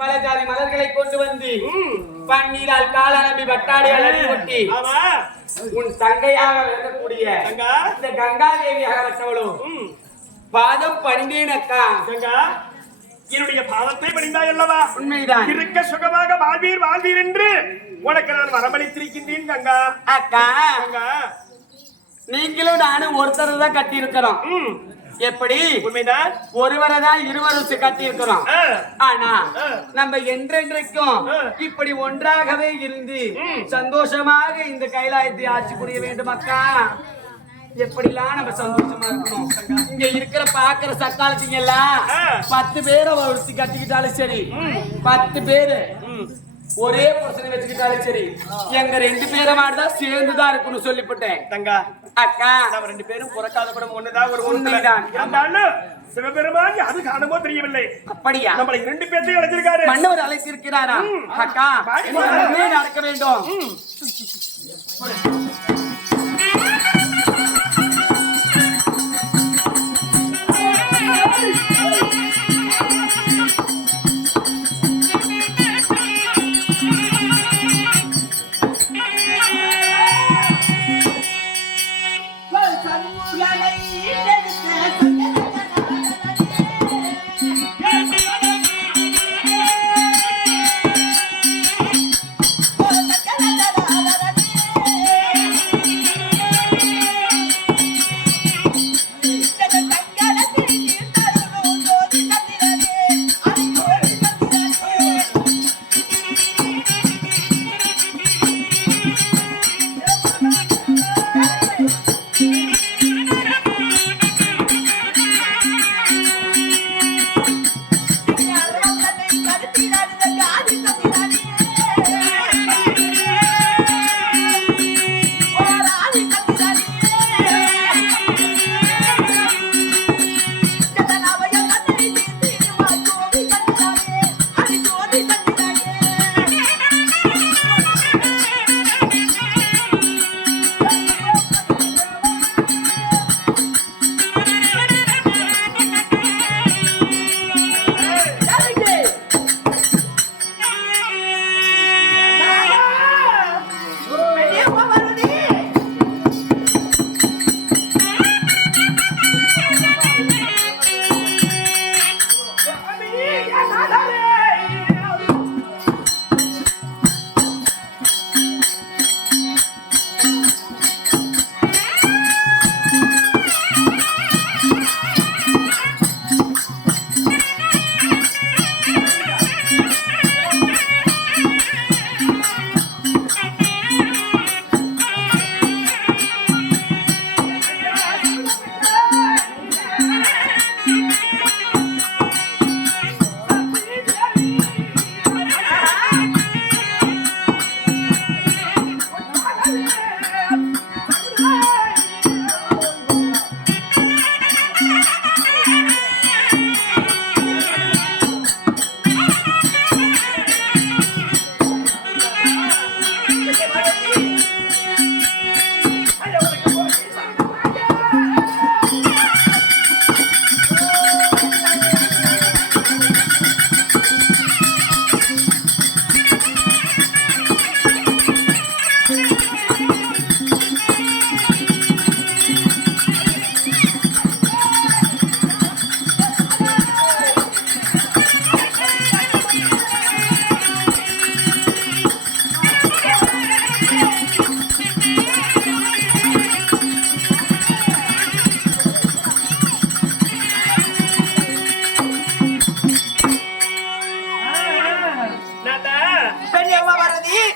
பல ஜாதி மலர்களை கொண்டு வந்து பன்னீரால் காலநம்பி வட்டாடியால் அடிபட்டி உன் தங்கையாக விளங்கக்கூடிய இந்த கங்காதேவியாக வந்தவளும் பாதம் பணிந்தேன் அக்கா. என்னுடைய பாதத்தை பணிந்தாய் அல்லவா? உண்மைதான். இருக்க சுகமாக வாழ்வீர் வாழ்வீர் என்று உனக்கு நான் வரமளித்திருக்கின்றேன் கங்கா. அக்கா, கங்கா நீங்களும் நானும் ஒருத்தர் தான் கட்டி இருக்கிறோம். எப்படி? உண்மைதான். ஒருவரை தான் இருவரும் கட்டி இருக்கிறோம். ஆனா நம்ம என்றென்றைக்கும் இப்படி ஒன்றாகவே இருந்து சந்தோஷமாக இந்த கைலாயத்தை ஆட்சி புரிய வேண்டும் அக்கா. எப்படிலாம் நம்ம சந்தோஷமா இருக்கணும். இங்க இருக்கிற பாக்குற சக்காலத்திங்க எல்லாம் 10 பேரை ஒருத்தி கட்டிக்கிட்டாலும் சரி, 10 பேரு ஒரே பிரச்சனை வச்சுக்கிட்டாலும் சரி, எங்க 2 பேரை மாதிரிதான் சேர்ந்துதான் இருக்கணும் சொல்லிவிட்டேன் தங்கா. அக்கா, நம்ம 2 பேரும் புறக்காத படம் ஒண்ணுதான். ஒரு உண்மைதான். இருந்தாலும் சிவபெருமான் அது காணமோ தெரியவில்லை. அப்படியா? நம்மளை 2 பேரையும் அழைச்சிருக்காரு. மன்னவர் அழைச்சிருக்கிறாரா? அக்கா, நடக்க வேண்டும்.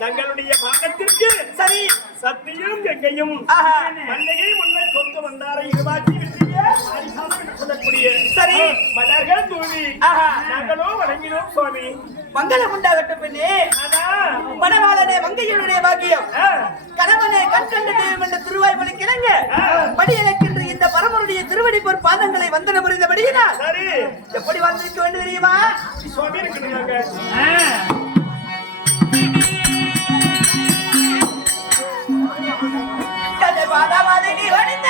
தங்களுடைய பாகத்திற்கு சரி சத்தியும் கங்கையும் ஆஹா. மல்லிகை முல்லை கொங்கு மந்தாரை இருவாச்சி விட்டிய ஆதிசாமி என்று சொல்லக்கூடிய சரி. மலர்கள் தூவி ஆஹா. நாங்களோ வணங்கினோம் சுவாமி. மங்களம் உண்டாகட்டும் பெண்ணே. அதான். மணவாளனே மங்கையனுடைய பாக்கியம், ஆ. கணவனே கண்கண்ட தெய்வம் என்ற திருவாய்மொழி கிணங்க படியலக்கின்ற இந்த பரமனுடைய திருவடி பொற் பாதங்களை வந்தன புரிந்தபடியினால் சரி எப்படி வந்திருக்க வேண்டும் தெரியுமா? சுவாமி இருக்கிறாங்க. கதை பாதாமாதை நீ வடிந்த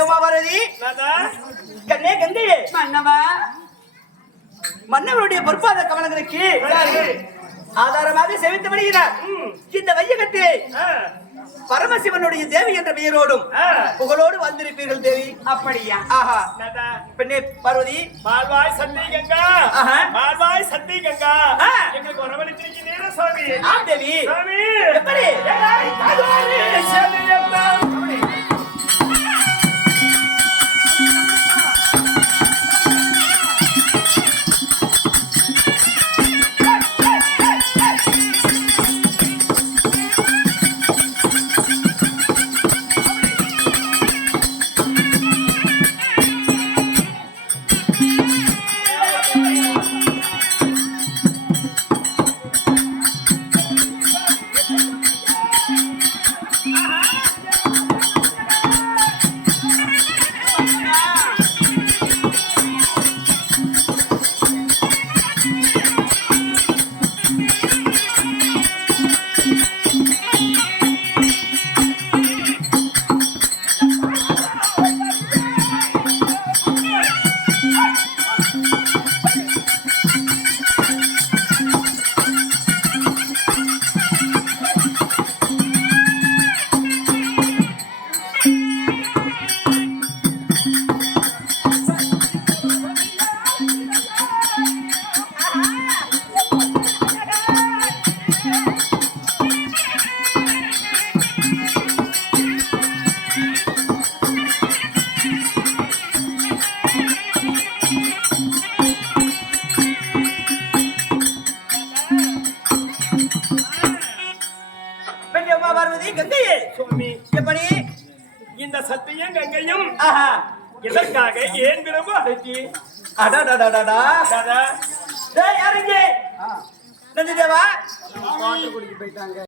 உமாபாரதி கண்ணே கங்கையே மன்னவா மன்னவருடைய பொற்பாத கமலங்களுக்கு ஆதாரமாக செவித்து வருகிறார். இந்த வையகத்திலே பரமசிவனுடைய தேவி என்ற பெயரோடும் புகழோடு வந்திருப்பீர்கள் தேவி. அப்படியா? ஆஹா. பெண்ணே பார்வதி மால்வாய் சந்தி கங்கா, மால்வாய் சந்தி கங்கா எங்களுக்கு வரவழைத்திருக்கிறீரா சுவாமி? ஆம் தேவி. சுவாமி எப்படி? பார்வதி கங்கையே சுவாமி எப்படி? இந்த சத்தியம் கங்கையும் ஆஹா. எதற்காக ஏன் விரும்ப அழைச்சி? அடடடடடா. தாதா டேய் யாருங்க? நந்தி தேவா பாட்டு குடிக்க போயிட்டாங்க.